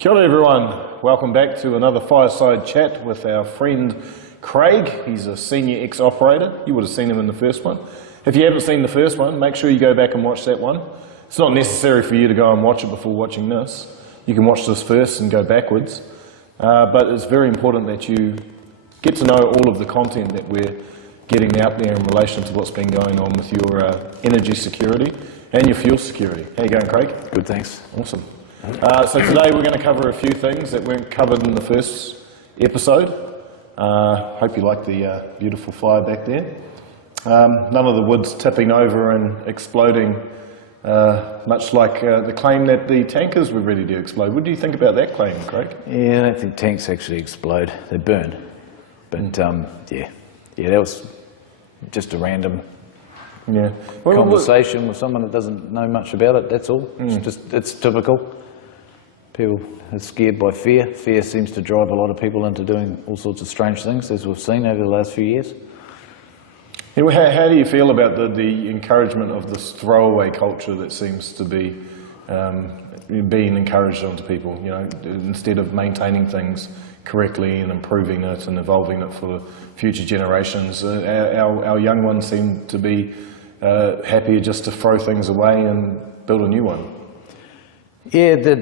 Kia ora everyone, welcome back to another Fireside chat with our friend Craig. He's a senior ex-operator. You would have seen him in the first one. If you haven't seen the first one, make sure you go back and watch that one. It's not necessary for you to go and watch it before watching this. You can watch this first and go backwards. But it's very important that you get to know all of the content that we're getting out there in relation to what's been going on with your energy security and your fuel security. How you going, Craig? Good, thanks. Awesome. So today we're going to cover a few things that weren't covered in the first episode. Hope you like the beautiful fire back there. None of the wood's tipping over and exploding, much like the claim that the tankers were ready to explode. What do you think about that claim, Craig? Yeah, I don't think tanks actually explode. They burn. But yeah, that was just a random conversation with someone that doesn't know much about it, that's all. It's typical. People are scared by fear. Fear seems to drive a lot of people into doing all sorts of strange things, as we've seen over the last few years. Yeah, how do you feel about the encouragement of this throwaway culture that seems to be being encouraged onto people? You know, instead of maintaining things correctly and improving it and evolving it for future generations, our young ones seem to be happier just to throw things away and build a new one. Yeah,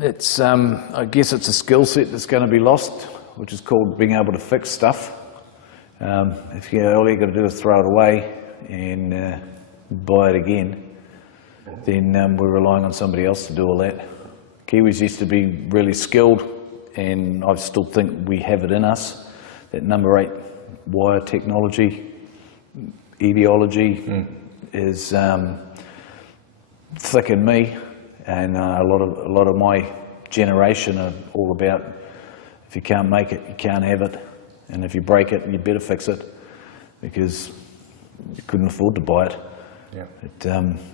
it's I guess it's a skill set that's going to be lost, which is called being able to fix stuff. If all you've got to do is throw it away and buy it again, then we're relying on somebody else to do all that. Kiwis used to be really skilled, and I still think we have it in us, that number 8 wire technology, ideology is thick in me, and a lot of my generation are all about, if you can't make it, you can't have it, and if you break it, you better fix it, because you couldn't afford to buy it. Yeah. But,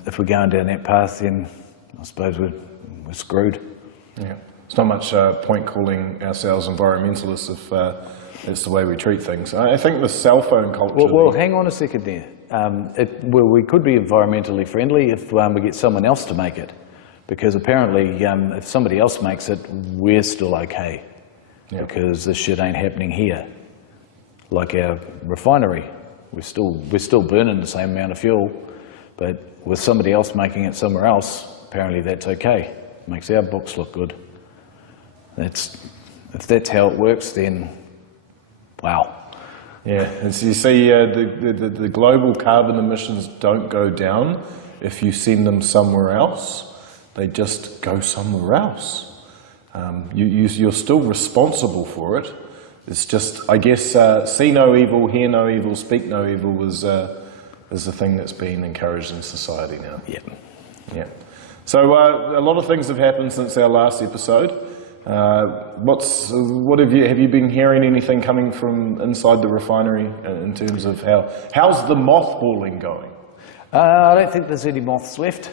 if we're going down that path, then I suppose we're screwed. Yeah. It's not much point calling ourselves environmentalists if it's the way we treat things. I think the cell phone culture... Well, hang on a second there. We could be environmentally friendly if we get someone else to make it, because apparently if somebody else makes it, we're still okay, because this shit ain't happening here. Like our refinery, we're still burning the same amount of fuel, but with somebody else making it somewhere else, apparently that's okay. Makes our books look good. If that's how it works, then wow. Yeah, and so you see the global carbon emissions don't go down if you send them somewhere else. They just go somewhere else. You're still responsible for it. It's just, I guess, see no evil, hear no evil, speak no evil is the thing that's being encouraged in society now. Yeah. Yeah. So a lot of things have happened since our last episode. Have you been hearing anything coming from inside the refinery in terms of how's the mothballing going? I don't think there's any moths left.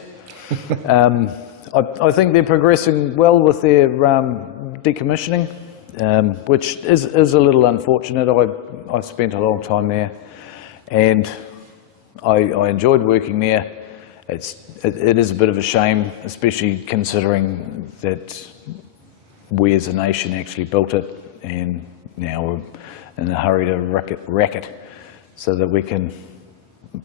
I think they're progressing well with their decommissioning, which is a little unfortunate. I spent a long time there, and I enjoyed working there. It is a bit of a shame, especially considering that we as a nation actually built it, and now we're in a hurry to wreck it so that we can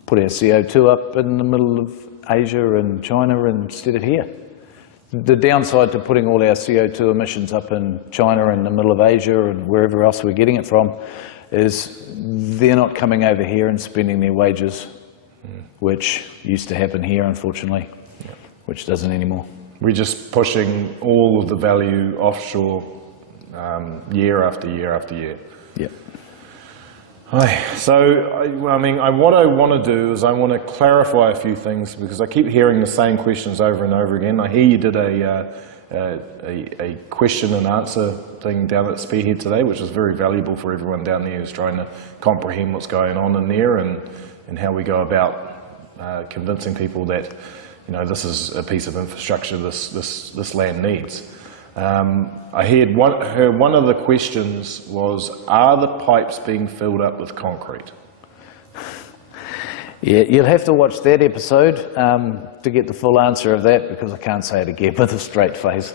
put our CO2 up in the middle of Asia and China instead of here. The downside to putting all our CO2 emissions up in China and the middle of Asia and wherever else we're getting it from is they're not coming over here and spending their wages, which used to happen here, unfortunately, which doesn't anymore. We're just pushing all of the value offshore year after year after year. Yeah. So, what I want to do is I want to clarify a few things, because I keep hearing the same questions over and over again. I hear you did a question and answer thing down at Spearhead today, which is very valuable for everyone down there who's trying to comprehend what's going on in there and how we go about convincing people that, you know, this is a piece of infrastructure this land needs. I heard one of the questions was, are the pipes being filled up with concrete? Yeah, you'll have to watch that episode to get the full answer of that, because I can't say it again with a straight face.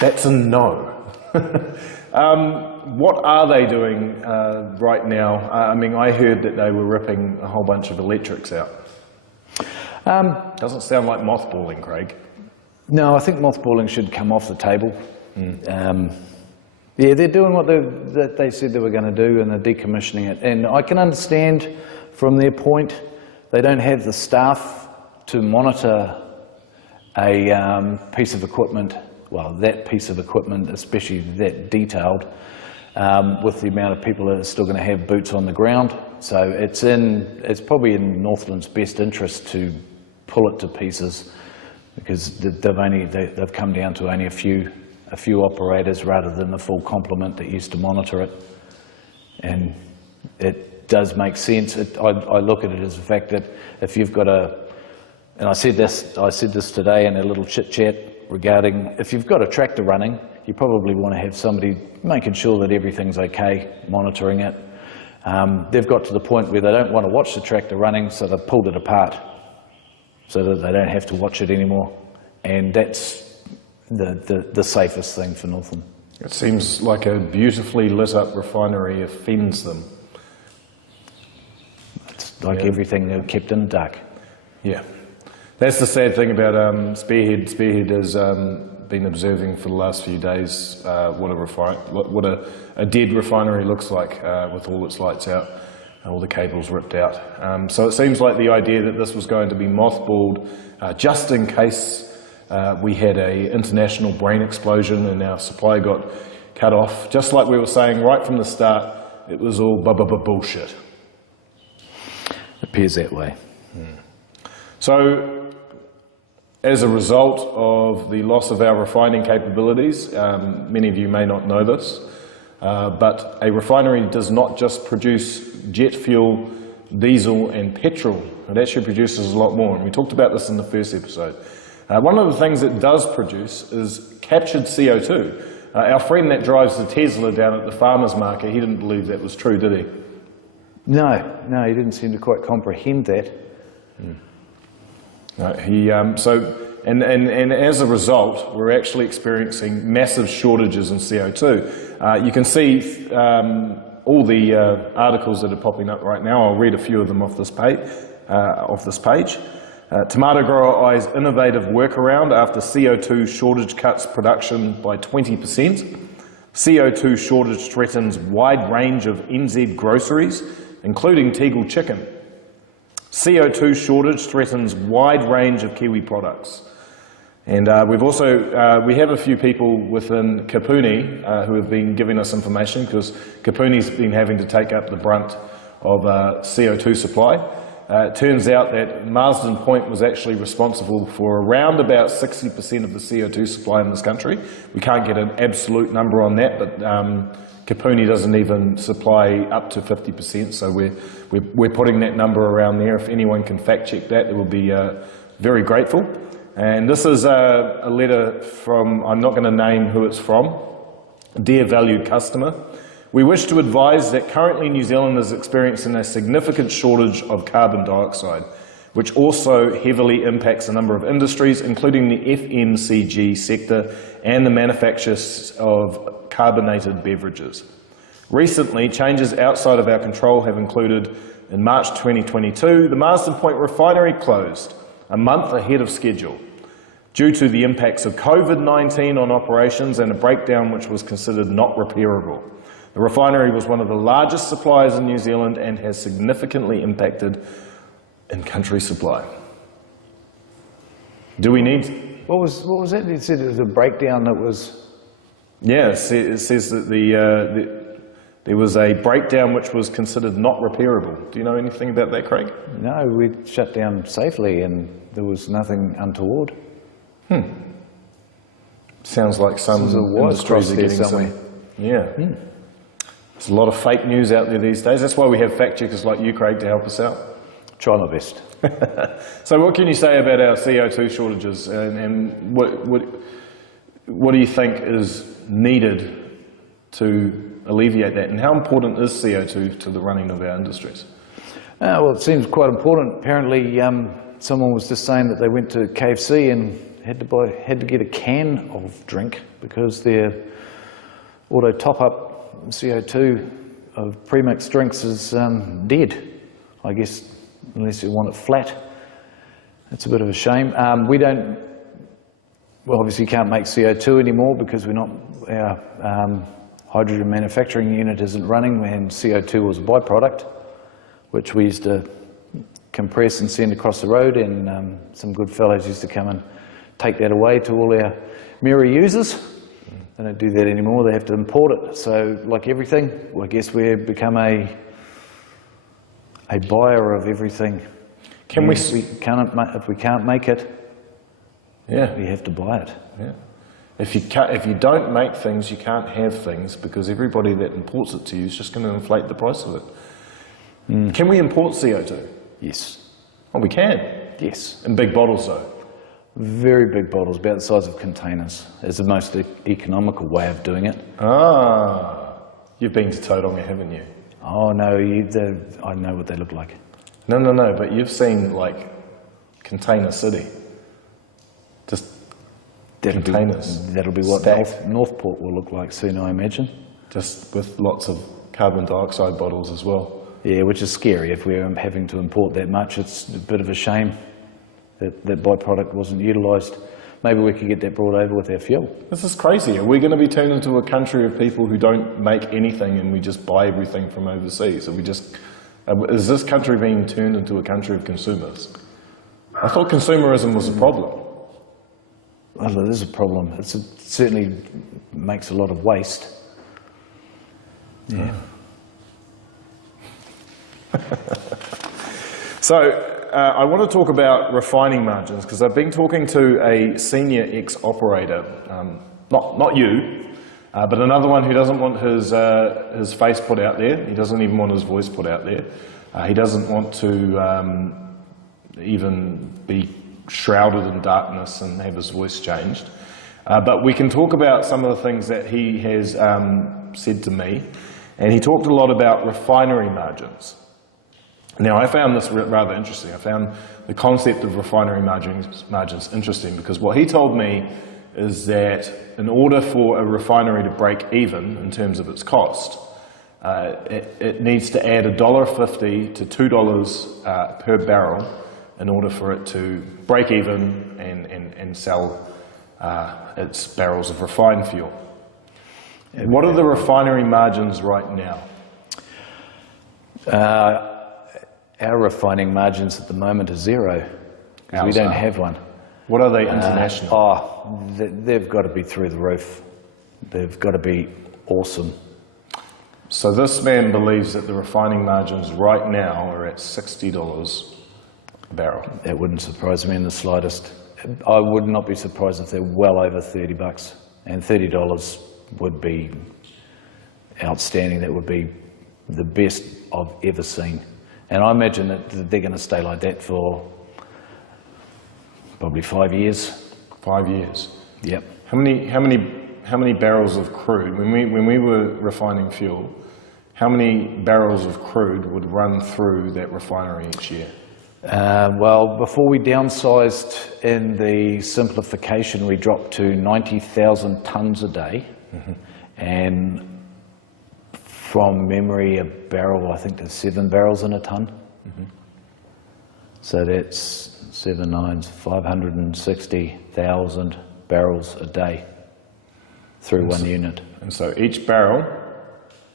That's a no. What are they doing right now? I mean, I heard that they were ripping a whole bunch of electrics out. Doesn't sound like mothballing, Craig. No, I think mothballing should come off the table. Yeah, they're doing what they said they were going to do, and they're decommissioning it. And I can understand from their point, they don't have the staff to monitor a piece of equipment, well, that piece of equipment, especially that detailed, with the amount of people that are still going to have boots on the ground. So it's probably in Northland's best interest to pull it to pieces, because they've come down to only a few operators rather than the full complement that used to monitor it. And it does make sense. I look at it as the fact that if you've got and I said this today in a little chit chat regarding, if you've got a tractor running, you probably want to have somebody making sure that everything's okay, monitoring it. They've got to the point where they don't want to watch the tractor running, so they've pulled it apart so that they don't have to watch it anymore. And that's the safest thing for Northland. It seems like a beautifully lit up refinery offends them. It's like everything they're kept in the dark. Yeah. That's the sad thing about Spearhead. Spearhead has been observing for the last few days what a dead refinery looks like with all its lights out, all the cables ripped out. So it seems like the idea that this was going to be mothballed just in case we had an international brain explosion and our supply got cut off. Just like we were saying right from the start, it was all bullshit. Appears that way. So, as a result of the loss of our refining capabilities, many of you may not know this, but a refinery does not just produce jet fuel, diesel and petrol. It actually produces a lot more, and we talked about this in the first episode. One of the things it does produce is captured CO2. Our friend that drives the Tesla down at the farmer's market, he didn't believe that was true, did he? No, he didn't seem to quite comprehend that. No, and as a result, we're actually experiencing massive shortages in CO2. You can see all the articles that are popping up right now. I'll read a few of them off this page. Tomato grower eyes innovative workaround after CO2 shortage cuts production by 20%. CO2 shortage threatens wide range of NZ groceries, including Tegel chicken. CO2 shortage threatens wide range of Kiwi products. And we have a few people within Kapuni who have been giving us information, because Kapuni's been having to take up the brunt of CO2 supply. It turns out that Marsden Point was actually responsible for around about 60% of the CO2 supply in this country. We can't get an absolute number on that, but Kapuni doesn't even supply up to 50%, so we're putting that number around there. If anyone can fact check that, it will be very grateful. And this is a letter from, I'm not going to name who it's from. Dear valued customer, we wish to advise that currently New Zealand is experiencing a significant shortage of carbon dioxide, which also heavily impacts a number of industries, including the FMCG sector and the manufacture of carbonated beverages. Recently, changes outside of our control have included, in March 2022, the Marsden Point Refinery closed a month ahead of schedule due to the impacts of COVID-19 on operations and a breakdown which was considered not repairable. The refinery was one of the largest suppliers in New Zealand and has significantly impacted in-country supply. Do we need... What was that? You said it was a breakdown that was... Yeah, it says that there was a breakdown which was considered not repairable. Do you know anything about that, Craig? No, we shut down safely and there was nothing untoward. Sounds like some industries are getting some... Yeah. There's a lot of fake news out there these days. That's why we have fact checkers like you, Craig, to help us out. Try my best. So what can you say about our CO2 shortages, and what do you think is needed to alleviate that? And how important is CO2 to the running of our industries? Well, it seems quite important. Apparently, someone was just saying that they went to KFC and had to get a can of drink because their auto top-up CO2 of pre-mixed drinks is dead. I guess unless you want it flat, it's a bit of a shame. Well, obviously can't make CO2 anymore because our hydrogen manufacturing unit isn't running, and CO2 was a byproduct, which we used to compress and send across the road, and some good fellows used to come and take that away to all our Mary users. They don't do that anymore, they have to import it. So, like everything, well, I guess we've become a buyer of everything. If we can't make it, we have to buy it. Yeah. If you don't make things, you can't have things, because everybody that imports it to you is just going to inflate the price of it. Can we import CO2? Yes. Oh, we can? Yes. In big bottles, though? Very big bottles, about the size of containers, is the most economical way of doing it. Ah, you've been to Tauranga, haven't you? Oh no, I know what they look like. No, but you've seen, like, Container City. Just containers. That'll be what Northport will look like soon, I imagine. Just with lots of carbon dioxide bottles as well. Yeah, which is scary. If we're having to import that much, it's a bit of a shame that that byproduct wasn't utilised. Maybe we could get that brought over with our fuel. This is crazy. Are we going to be turned into a country of people who don't make anything and we just buy everything from overseas? Is this country being turned into a country of consumers? I thought consumerism was a problem. Well, it is a problem. It certainly makes a lot of waste. Yeah. So, I want to talk about refining margins, because I've been talking to a senior ex-operator, not you, but another one who doesn't want his face put out there. He doesn't even want his voice put out there. He doesn't want to even be shrouded in darkness and have his voice changed. But we can talk about some of the things that he has said to me. And he talked a lot about refinery margins. Now, I found this rather interesting. I found the concept of refinery margins interesting, because what he told me is that in order for a refinery to break even in terms of its cost, it needs to add $1.50 to $2 per barrel in order for it to break even and sell its barrels of refined fuel. What are the refinery margins right now? Our refining margins at the moment are zero, because we don't have one. What are they international? They've got to be through the roof. They've got to be awesome. So this man believes that the refining margins right now are at $60 a barrel. That wouldn't surprise me in the slightest. I would not be surprised if they're well over $30, and $30 would be outstanding. That would be the best I've ever seen. And I imagine that they're going to stay like that for probably 5 years. 5 years? Yep. How many barrels of crude, when we were refining fuel, how many barrels of crude would run through that refinery each year? Well, before we downsized in the simplification, we dropped to 90,000 tonnes a day. Mm-hmm. And from memory, a barrel, I think there's 7 barrels in a tonne. Mm-hmm. So that's 7 9s, 560,000 barrels a day through one unit. And so each barrel,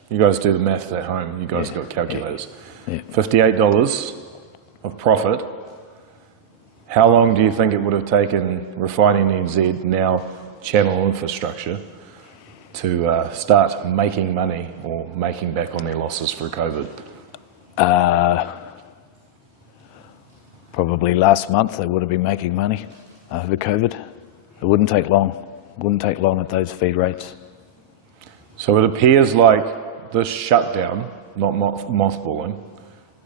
you guys do the maths at home, you guys got calculators. Yeah. $58 of profit. How long do you think it would have taken Refining NZ, now Channel Infrastructure, to start making money or making back on their losses through COVID? Probably last month they would have been making money over COVID. It wouldn't take long. It wouldn't take long at those feed rates. So it appears like this shutdown, not mothballing,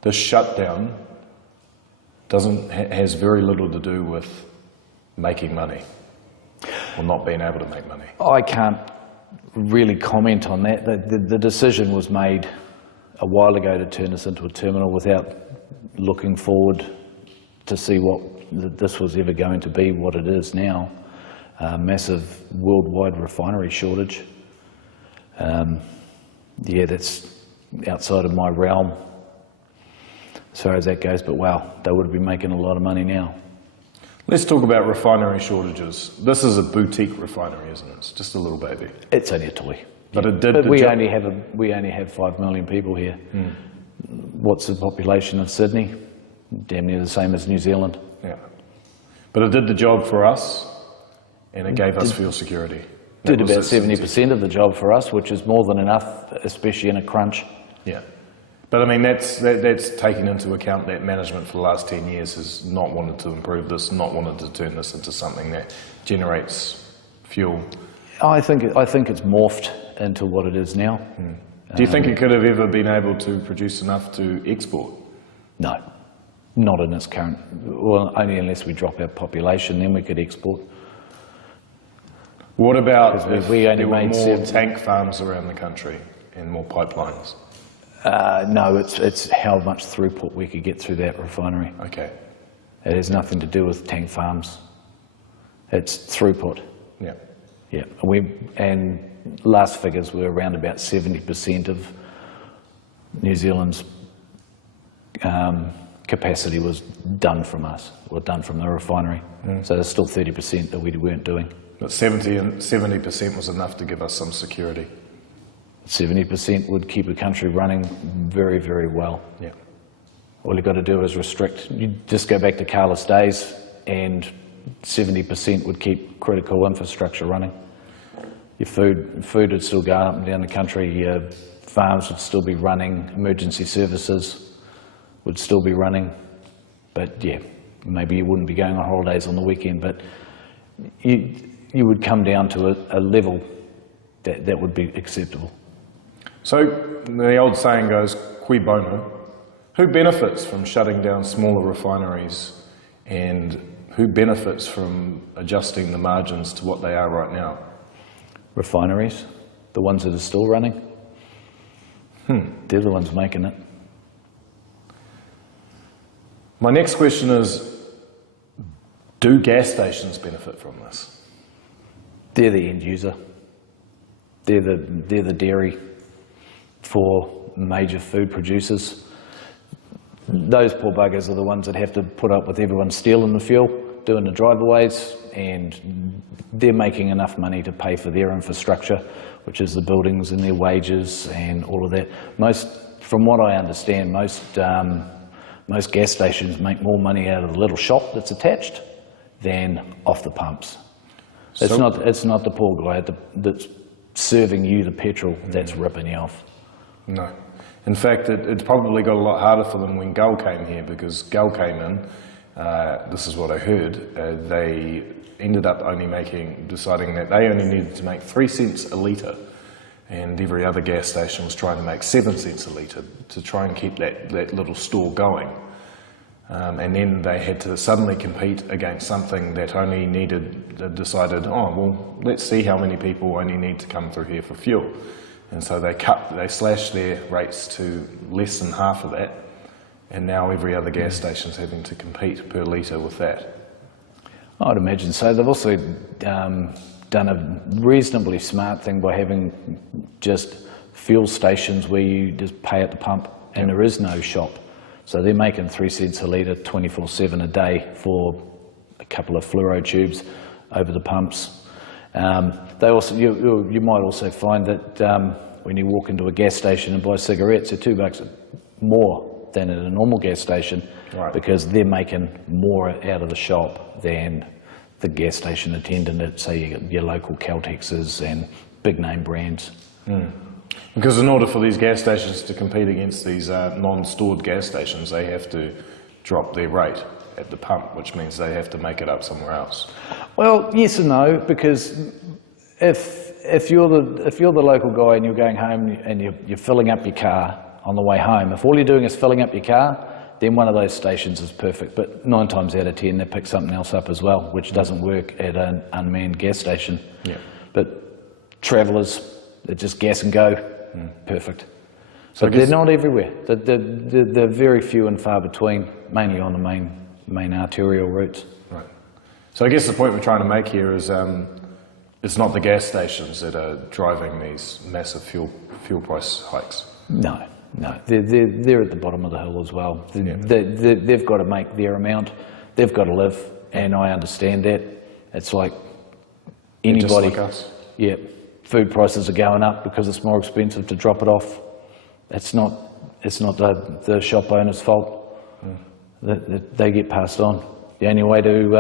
this shutdown has very little to do with making money or not being able to make money. I can't really comment on that. The decision was made a while ago to turn this into a terminal without looking forward to see what this was ever going to be, what it is now. Massive worldwide refinery shortage. Yeah, that's outside of my realm as far as that goes, but wow, they would be making a lot of money now. Let's talk about refinery shortages. This is a boutique refinery, isn't it? It's just a little baby. It's only a toy. But it did. But the we job. only have 5 million people here. What's the population of Sydney? Damn near the same as New Zealand. Yeah. But it did the job for us, and it gave us fuel security. Did about 70% of the job for us, which is more than enough, especially in a crunch. Yeah. But I mean, that's taken into account that management for the last 10 years has not wanted to improve this, not wanted to turn this into something that generates fuel. I think it's morphed into what it is now. Do you think it could have ever been able to produce enough to export? No, not in its current, well, only unless we drop our population, then we could export. What about if we only there were made more tank farms around the country and more pipelines? No, it's how much throughput we could get through that refinery. Okay. It has nothing to do with tank farms. It's throughput. Yeah. Yeah, and last figures were around about 70% of New Zealand's capacity was done from us, or done from the refinery. So there's still 30% that we weren't doing. But 70% was enough to give us some security. 70% would keep a country running very, very well. Yeah. All you've got to do is restrict. You just go back to Carless days and 70% would keep critical infrastructure running. Your food would still go up and down the country, your farms would still be running, emergency services would still be running. But yeah, maybe you wouldn't be going on holidays on the weekend, but you would come down to a level that would be acceptable. So the old saying goes, cui bono? Who benefits from shutting down smaller refineries, and who benefits from adjusting the margins to what they are right now? Refineries, the ones that are still running. They're the ones making it. My next question is, do gas stations benefit from this? They're the end user. They're the dairy for major food producers. Those poor buggers are the ones that have to put up with everyone stealing the fuel, doing the driveaways, and they're making enough money to pay for their infrastructure, which is the buildings and their wages and all of that. From what I understand, most gas stations make more money out of the little shop that's attached than off the pumps. It's not the poor guy that's serving you the petrol that's ripping you off. No. In fact, it probably got a lot harder for them when Gull came here, because Gull came in, this is what I heard, they ended up deciding that they only needed to make 3 cents a litre, and every other gas station was trying to make 7 cents a litre to try and keep that little store going. And then they had to suddenly compete against something that only decided, oh, well, let's see how many people only need to come through here for fuel. And so they slashed their rates to less than half of that, and now every other gas station's having to compete per litre with that. I'd imagine so. They've also done a reasonably smart thing by having just fuel stations where you just pay at the pump and there is no shop. So they're making 3 cents a litre 24/7 a day for a couple of fluoro tubes over the pumps. They also, you might also find that when you walk into a gas station and buy cigarettes, they're $2 more than at a normal gas station, right, because they're making more out of the shop than the gas station attendant at, say, your local Caltexes and big name brands. Because in order for these gas stations to compete against these non-stored gas stations, they have to drop their rate at the pump, which means they have to make it up somewhere else. Well, yes and no, because if you're the local guy and you're going home and you're filling up your car on the way home, if all you're doing is filling up your car, then one of those stations is perfect. But 9 times out of 10, they pick something else up as well, which doesn't work at an unmanned gas station. Yeah. But travellers, just gas and go, perfect. So But they're not everywhere. They're very few and far between, mainly on the main arterial routes. Right. So I guess the point we're trying to make here is it's not the gas stations that are driving these massive fuel price hikes. No, they're at the bottom of the hill as well. They've got to make their amount. They've got to live, and I understand that. It's like anybody. Just like us. Yeah, food prices are going up because it's more expensive to drop it off. It's not the shop owner's fault. They get passed on. The only way to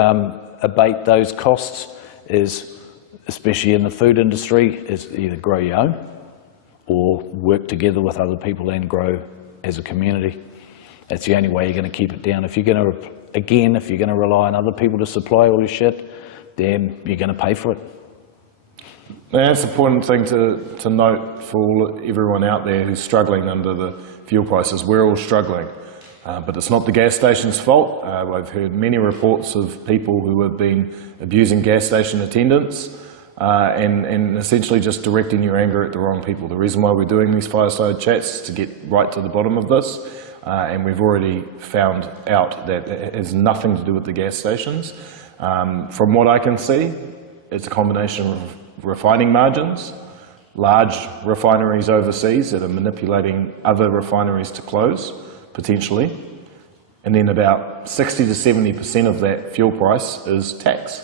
abate those costs is, especially in the food industry, is either grow your own or work together with other people and grow as a community. That's the only way you're going to keep it down. If you're going to rely on other people to supply all your shit, then you're going to pay for it. That's an important thing to note for everyone out there who's struggling under the fuel prices. We're all struggling, but it's not the gas station's fault. I've heard many reports of people who have been abusing gas station attendants and essentially just directing your anger at the wrong people. The reason why we're doing these fireside chats is to get right to the bottom of this, and we've already found out that it has nothing to do with the gas stations. From what I can see, it's a combination of refining margins, large refineries overseas that are manipulating other refineries to close, potentially, and then about 60 to 70% of that fuel price is tax,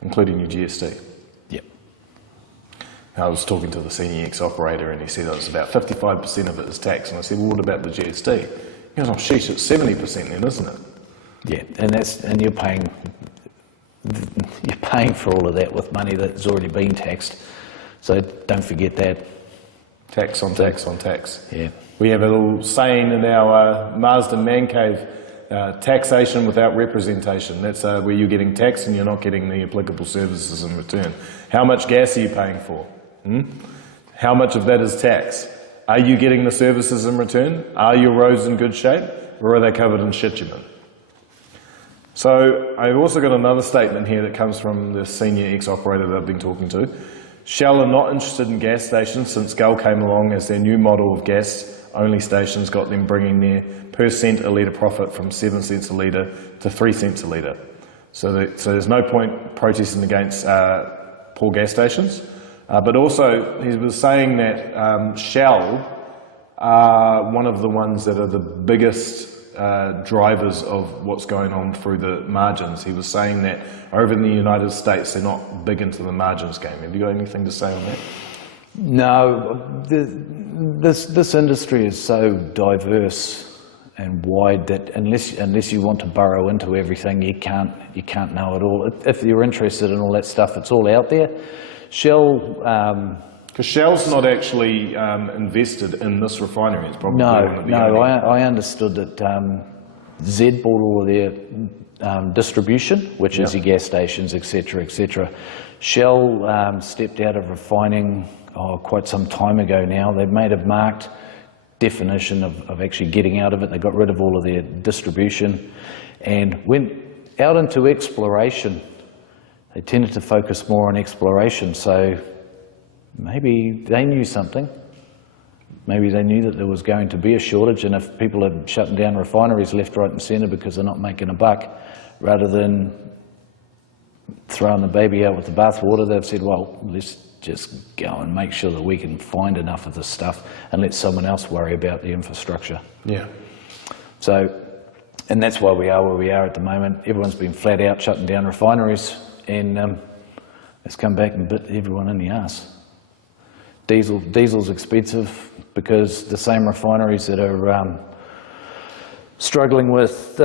including your GST. Yep. I was talking to the senior ex-operator and he said it was about 55% of it is tax, and I said, well, what about the GST? He goes, oh sheesh, it's 70% then, isn't it? Yeah, and you're paying for all of that with money that's already been taxed. So don't forget that. Tax on tax on tax. Yeah. We have a little saying in our Marsden man cave, taxation without representation. That's where you're getting taxed and you're not getting the applicable services in return. How much gas are you paying for? How much of that is tax? Are you getting the services in return? Are your roads in good shape? Or are they covered in bitumen? So I've also got another statement here that comes from the senior ex-operator that I've been talking to. Shell are not interested in gas stations since Gull came along as their new model of gas-only stations got them bringing their per cent a litre profit from 7 cents a litre to 3 cents a litre. So there's no point protesting against poor gas stations. But also he was saying that Shell are one of the ones that are the biggest drivers of what's going on through the margins. He was saying that over in the United States they're not big into the margins game. Have you got anything to say on that? No, this industry is so diverse and wide that unless you want to burrow into everything, you can't know it all. If you're interested in all that stuff, it's all out there. Shell. Because Shell's not actually invested in this refinery. It's probably one of the only. I understood that Z bought all of their distribution, which is your gas stations, etc., etc. Shell stepped out of refining quite some time ago now. They've made a marked definition of actually getting out of it. They got rid of all of their distribution and went out into exploration. They tended to focus more on exploration, so maybe they knew something. Maybe they knew that there was going to be a shortage, and if people are shutting down refineries left, right and centre because they're not making a buck, rather than throwing the baby out with the bathwater, they've said, well, let's just go and make sure that we can find enough of this stuff and let someone else worry about the infrastructure. Yeah. So, and that's why we are where we are at the moment. Everyone's been flat out shutting down refineries, and it's come back and bit everyone in the arse. Diesel's expensive because the same refineries that are struggling with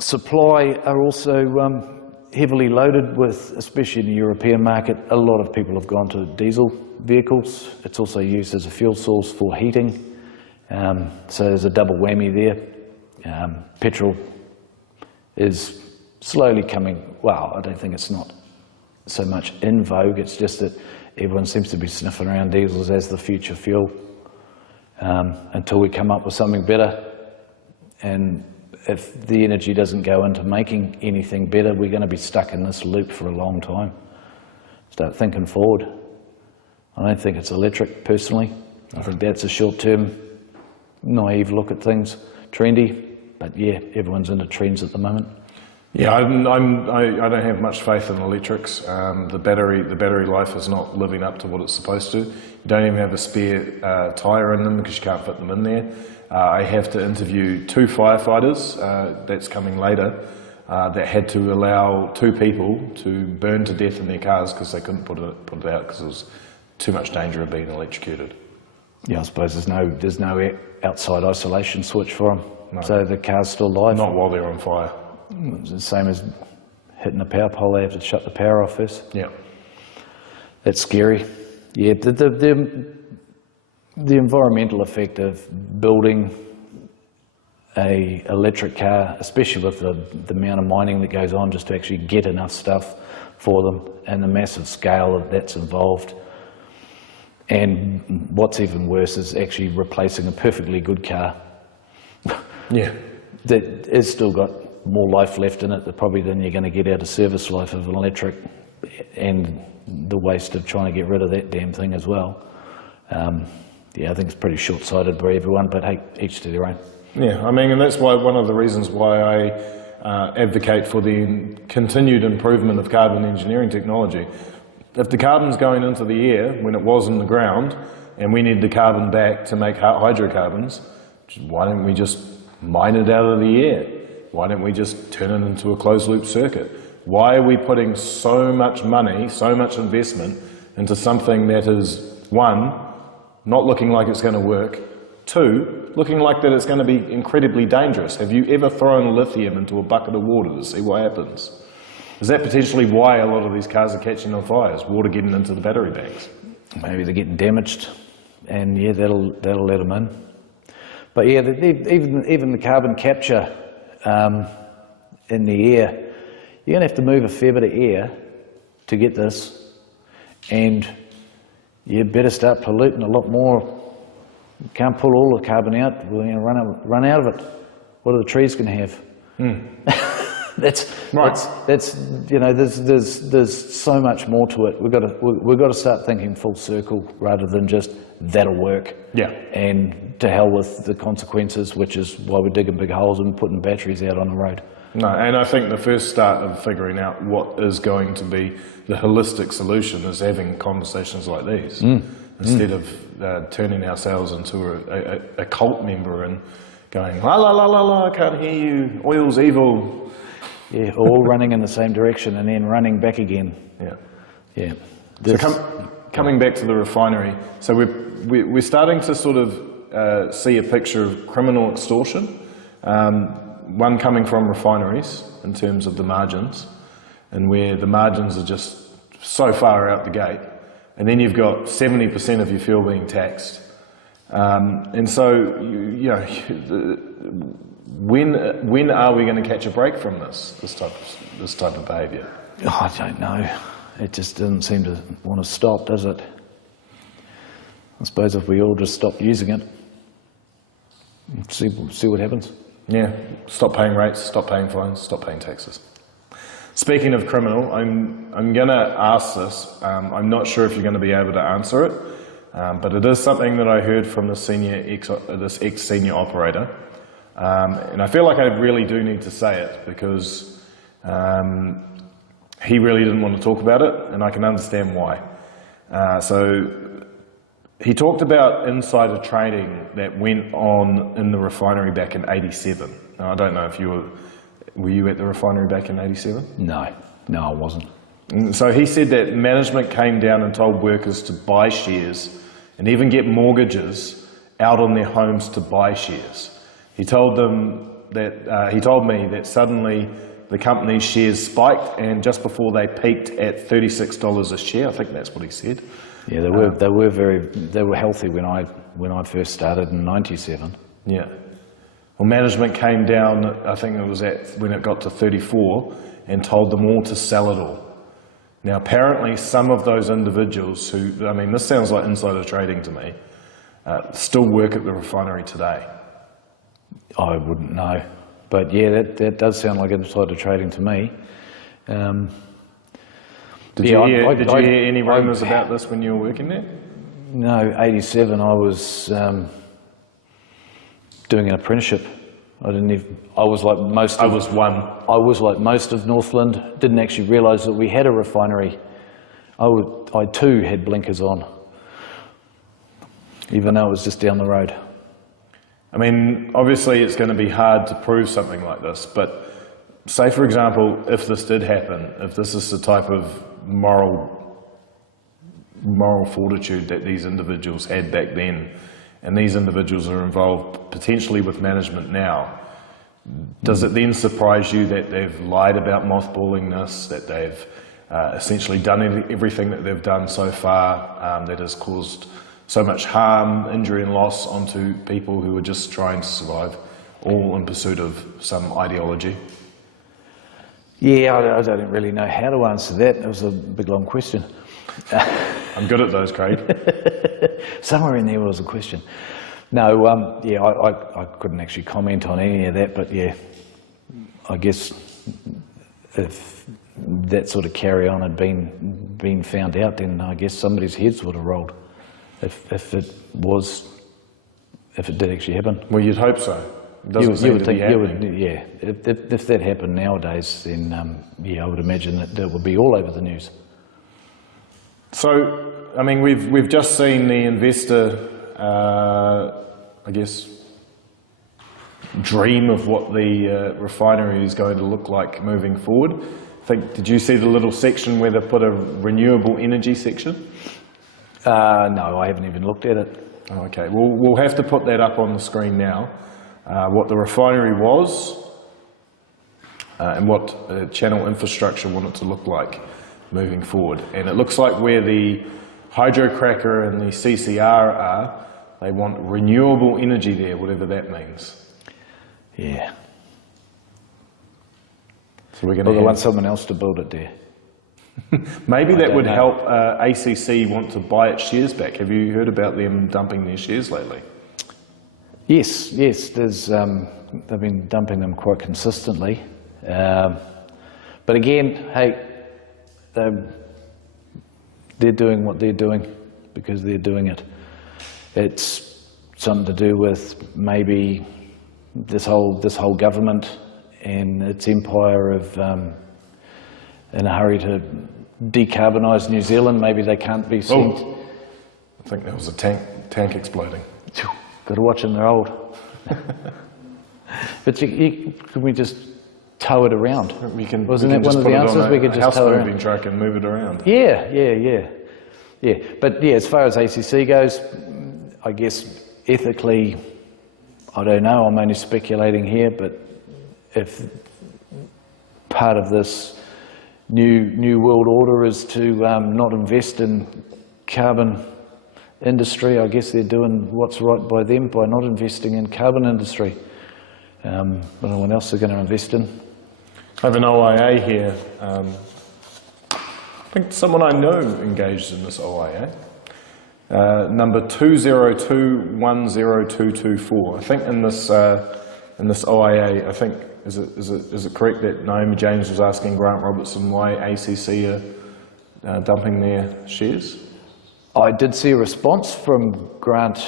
supply are also heavily loaded with, especially in the European market, a lot of people have gone to diesel vehicles. It's also used as a fuel source for heating, so there's a double whammy there. Petrol is slowly coming, well, I don't think it's not so much in vogue, it's just that everyone seems to be sniffing around diesels as the future fuel until we come up with something better. And if the energy doesn't go into making anything better, we're going to be stuck in this loop for a long time. Start thinking forward. I don't think it's electric, personally. I think that's a short-term, naive look at things, trendy. But yeah, everyone's into trends at the moment. Yeah, I don't have much faith in electrics. The battery life is not living up to what it's supposed to. You don't even have a spare tyre in them because you can't fit them in there. I have to interview 2 firefighters, that's coming later, that had to allow 2 people to burn to death in their cars because they couldn't put it out because there was too much danger of being electrocuted. Yeah, I suppose there's no outside isolation switch for them, no. So the car's still live. Not while they're on fire. It's the same as hitting a power pole. They have to shut the power off first. Yeah, that's scary. Yeah, the environmental effect of building a electric car, especially with the amount of mining that goes on just to actually get enough stuff for them, and the massive scale that's involved. And what's even worse is actually replacing a perfectly good car. Yeah, that has still got more life left in it probably than you're going to get out of service life of an electric, and the waste of trying to get rid of that damn thing as well. Yeah, I think it's pretty short-sighted by everyone, but hey, each to their own. Yeah, I mean, and that's why one of the reasons why I advocate for the continued improvement of carbon engineering technology. If the carbon's going into the air when it was in the ground, and we need the carbon back to make hydrocarbons, why don't we just mine it out of the air? Why don't we just turn it into a closed-loop circuit? Why are we putting so much money, so much investment into something that is, 1, not looking like it's going to work, 2, looking like that it's going to be incredibly dangerous? Have you ever thrown lithium into a bucket of water to see what happens? Is that potentially why a lot of these cars are catching on fire, is water getting into the battery banks? Maybe they're getting damaged, and yeah, that'll let them in. But yeah, even the carbon capture in the air, you're going to have to move a fair bit of air to get this, and you better start polluting a lot more. You can't pull all the carbon out, we're going to run out of it. What are the trees going to have? That's right. That's you know, there's so much more to it. We've got to start thinking full circle rather than just that'll work. Yeah. And to hell with the consequences, which is why we're digging big holes and putting batteries out on the road. No, and I think the first start of figuring out what is going to be the holistic solution is having conversations like these, instead of turning ourselves into a cult member and going, la la la la la, I can't hear you, oil's evil. Yeah, all running in the same direction and then running back again. Yeah, yeah. So coming back to the refinery, so we're starting to sort of see a picture of criminal extortion. One coming from refineries in terms of the margins, and where the margins are just so far out the gate, and then you've got 70% of your fuel being taxed, and so you know, when are we going to catch a break from this type of behaviour? Oh, I don't know. It just doesn't seem to want to stop, does it? I suppose if we all just stop using it, see what happens. Yeah, stop paying rates, stop paying fines, stop paying taxes. Speaking of criminal, I'm going to ask this. I'm not sure if you're going to be able to answer it, but it is something that I heard from this ex-senior operator, and I feel like I really do need to say it because he really didn't want to talk about it, and I can understand why. So he talked about insider trading that went on in the refinery back in '87. Now, I don't know if were you at the refinery back in '87? No, I wasn't. And so he said that management came down and told workers to buy shares and even get mortgages out on their homes to buy shares. He told me that suddenly the company's shares spiked, and just before they peaked at $36 a share, I think that's what he said. Yeah, they were healthy when I first started in '97. Yeah. Well, management came down, I think it was when it got to 34, and told them all to sell it all. Now, apparently, some of those individuals who, I mean, this sounds like insider trading to me, still work at the refinery today. I wouldn't know, but yeah, that does sound like insider trading to me. Did you hear any rumours about this when you were working there? No, 87, I was doing an apprenticeship. I was like most of... I was one. I was like most of Northland, didn't actually realise that we had a refinery. I too had blinkers on, even though it was just down the road. I mean, obviously it's going to be hard to prove something like this, but say, for example, if this did happen, if this is the type of moral fortitude that these individuals had back then, and these individuals are involved potentially with management now, does it then surprise you that they've lied about mothballing this, that they've essentially done everything that they've done so far that has caused so much harm, injury and loss onto people who are just trying to survive, all in pursuit of some ideology? Yeah, I don't really know how to answer that. It was a big long question. I'm good at those, Craig. Somewhere in there was a question. No, yeah, I couldn't actually comment on any of that, but yeah, I guess if that sort of carry on had been found out, then I guess somebody's heads would have rolled. If it did actually happen. Well, you'd hope so. It doesn't seem to be happening. Yeah, if that happened nowadays, then yeah, I would imagine that would be all over the news. So, I mean, we've just seen the investor, I guess, dream of what the refinery is going to look like moving forward. Did you see the little section where they put a renewable energy section? No, I haven't even looked at it. Oh, okay, well, we'll have to put that up on the screen now. What the refinery was and what channel infrastructure wanted to look like moving forward. And it looks like where the hydrocracker and the CCR are, they want renewable energy there, whatever that means. Yeah. So we're going Well, to they want someone else to build it there. Maybe that would help ACC want to buy its shares back. Have you heard about them dumping their shares lately? Yes. There's they've been dumping them quite consistently. But again, hey, they're doing what they're doing because they're doing it. It's something to do with maybe this whole government and its empire of in a hurry to decarbonise New Zealand. Maybe they can't be seen. Oh, I think there was a tank exploding. Got to watch them, they're old. But can we just tow it around? Wasn't that one of the answers? We could just tow it around. House-moving truck and move it around. Yeah. But yeah, as far as ACC goes, I guess ethically, I don't know. I'm only speculating here, but if part of this new world order is to not invest in carbon industry, I guess they're doing what's right by them by not investing in carbon industry. I don't know what else they're going to invest in. I have an OIA here. I think someone I know engaged in this OIA. Number 202-10224. I think in this OIA, I think is it correct that Naomi James was asking Grant Robertson why ACC are dumping their shares? I did see a response from Grant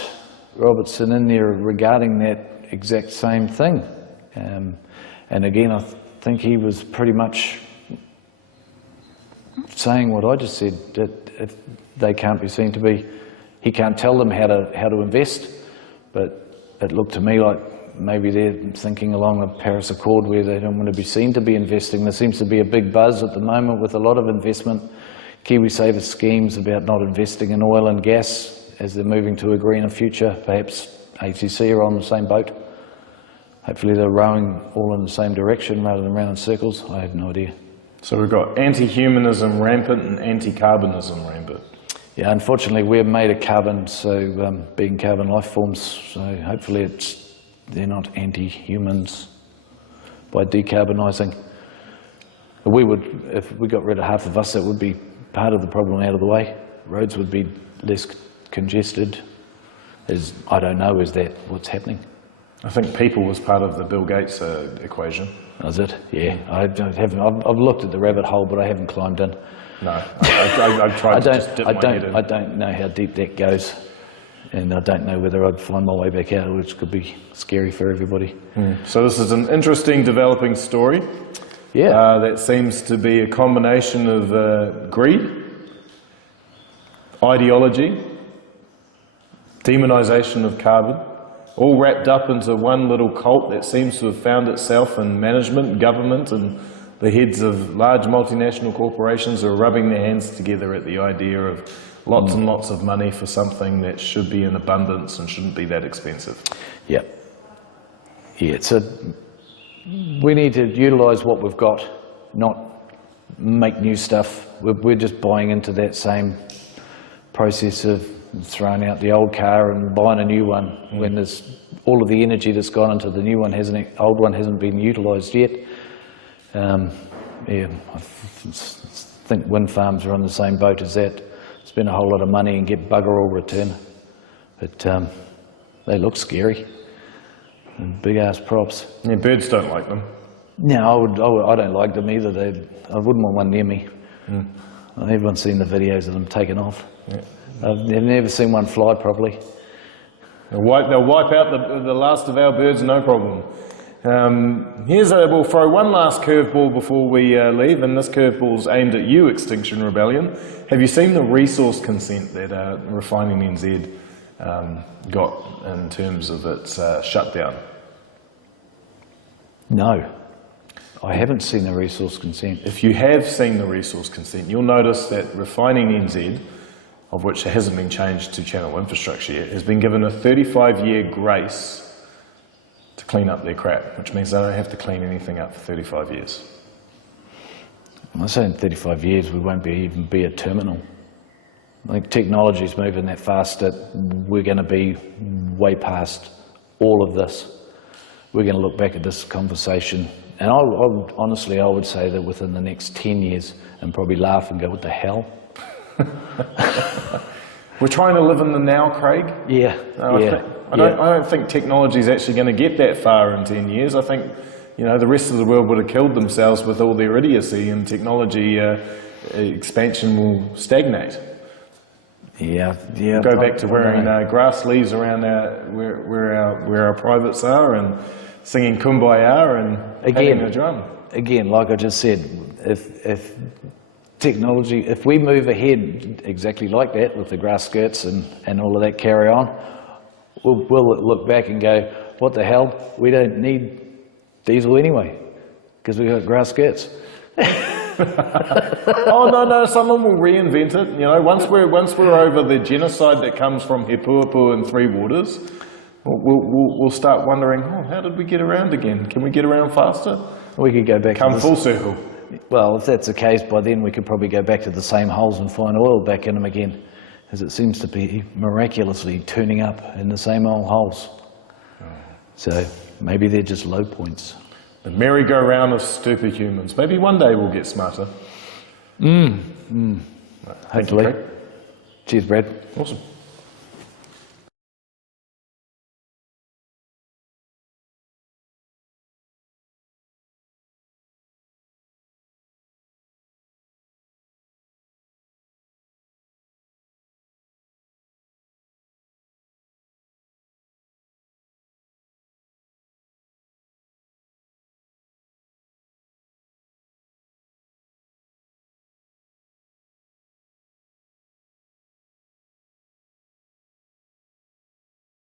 Robertson in there regarding that exact same thing. And again, I think he was pretty much saying what I just said, that if they can't be seen to be, he can't tell them how to invest, but it looked to me like maybe they're thinking along the Paris Accord where they don't want to be seen to be investing. There seems to be a big buzz at the moment with a lot of investment. KiwiSaver schemes about not investing in oil and gas as they're moving to a greener future. Perhaps ACC are on the same boat. Hopefully they're rowing all in the same direction rather than round in circles. I have no idea. So we've got anti-humanism rampant and anti-carbonism rampant. Yeah, unfortunately we're made of carbon, so being carbon life forms, so hopefully they're not anti-humans by decarbonising. If we got rid of half of us, that would be part of the problem out of the way. Roads would be less congested. I don't know, is that what's happening? I think people was part of the Bill Gates equation. Is it? Yeah, I've looked at the rabbit hole, but I haven't climbed in. No, I tried to just dip my head in. I don't know how deep that goes, and I don't know whether I'd find my way back out, which could be scary for everybody. So this is an interesting developing story. Yeah. That seems to be a combination of greed, ideology, demonisation of carbon, all wrapped up into one little cult that seems to have found itself in management, government, and the heads of large multinational corporations are rubbing their hands together at the idea of lots and lots of money for something that should be in abundance and shouldn't be that expensive. Yeah. Yeah, we need to utilise what we've got, not make new stuff. We're just buying into that same process of throwing out the old car and buying a new one when there's all of the energy that's gone into the new one old one hasn't been utilised yet. Yeah, I think wind farms are on the same boat as that. Spend a whole lot of money and get bugger all return. But they look scary. And big ass props. Yeah, birds don't like them. No, I don't like them either. I wouldn't want one near me. Everyone's seen the videos of them taking off. Yeah. I've never seen one fly properly. They'll wipe out the last of our birds, no problem. We'll throw one last curveball before we leave, and this curveball's aimed at you, Extinction Rebellion. Have you seen the resource consent that Refining NZ got in terms of its shutdown? No, I haven't seen the resource consent. If you have seen the resource consent, you'll notice that Refining NZ, of which it hasn't been changed to Channel Infrastructure yet, has been given a 35-year grace to clean up their crap, which means they don't have to clean anything up for 35 years. I say in 35 years we won't even be a terminal. I think technology's moving that fast that we're going to be way past all of this. We're going to look back at this conversation, and honestly I would say that within the next 10 years, and probably laugh and go, what the hell? We're trying to live in the now, Craig. Yeah. I don't think technology is actually going to get that far in 10 years. I think, the rest of the world would have killed themselves with all their idiocy, and technology expansion will stagnate. Yeah. Go back to wearing grass leaves around where our privates are, and singing Kumbaya and hitting a drum. Again, like I just said, if technology, if we move ahead exactly like that with the grass skirts and all of that carry on, we'll look back and go, what the hell? We don't need diesel anyway, because we've got grass skirts. Oh no! Someone will reinvent it. Once we're over the genocide that comes from He Puapua and Three Waters, we'll start wondering, how did we get around again? Can we get around faster? We could go back. Come full circle. Well, if that's the case, by then we could probably go back to the same holes and find oil back in them again, as it seems to be miraculously turning up in the same old holes. So maybe they're just low points. The merry-go-round of stupid humans. Maybe one day we'll get smarter. Hopefully. Thank you, Craig. Cheers, Brad. Awesome.